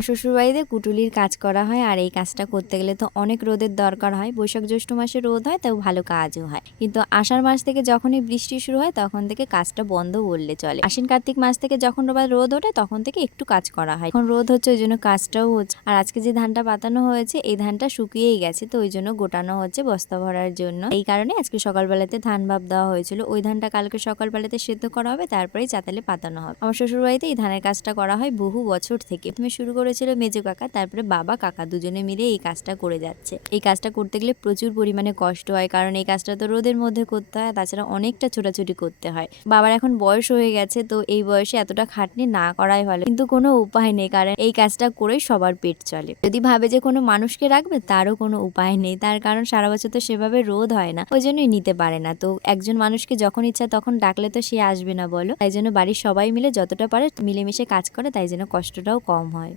আমার শ্বশুরবাড়িতে কুটুলির কাজ করা হয়, আর এই কাজটা করতে গেলে তো অনেক রোদের দরকার হয়। বৈশাখ জ্যৈষ্ঠ মাসে রোদ হয়, তাও ভালো কাজও হয়। কিন্তু আষাঢ় মাস থেকে যখনই বৃষ্টি শুরু হয় তখন থেকে কাজটা বন্ধ বললে চলে। আশ্বিন কার্তিক মাস থেকে যখন আবার রোদ ওঠে তখন থেকে একটু কাজ করা হয়। এখন রোদ হচ্ছে ওই জন্য কাজটাও হচ্ছে। আর আজকে যে ধানটা পাতানো হয়েছে এই ধানটা শুকিয়েই গেছে, তো ওই জন্য গোটানো হচ্ছে বস্তা ভরার জন্য। এই কারণে আজকে সকালবেলাতে ধান ভাপ দেওয়া হয়েছিল। ওই ধানটা কালকে সকালবেলাতে সেদ্ধ করা হবে, তারপরেই চাতালে পাতানো হবে। আমার শ্বশুরবাড়িতে এই ধানের কাজটা করা হয় বহু বছর থেকে। প্রথমে শুরু করেছিল মেজো কাকা, তারপরে বাবা কাকা দুজনে মিলে এই কাজটা করে যাচ্ছে। এই কাজটা করতে গেলে প্রচুর পরিমাণে কষ্ট হয়, কারণ এই কাজটা তো রোদের মধ্যে করতে হয়, তাছাড়া অনেকটা ছোটাছুটি করতে হয়। বাবার এখন বয়স হয়ে গেছে, তো এই বয়সে এতটা খাটনি না করাই ভালো, কিন্তু কোনো উপায় নেই, কারণ এই কাজটা করেই সবার পেট চলে। যদি ভাবে যে কোনো মানুষকে রাখবে, তারও কোনো উপায় নেই, তার কারণ সারা বছর তো সেভাবে রোদ হয় না, ওই জন্যই নিতে পারে না। তো একজন মানুষকে যখন ইচ্ছা তখন ডাকলে তো সে আসবে না বলো, তাই জন্য বাড়ির সবাই মিলে যতটা পারে মিলেমিশে কাজ করে, তাই জন্য কষ্টটাও কম হয়।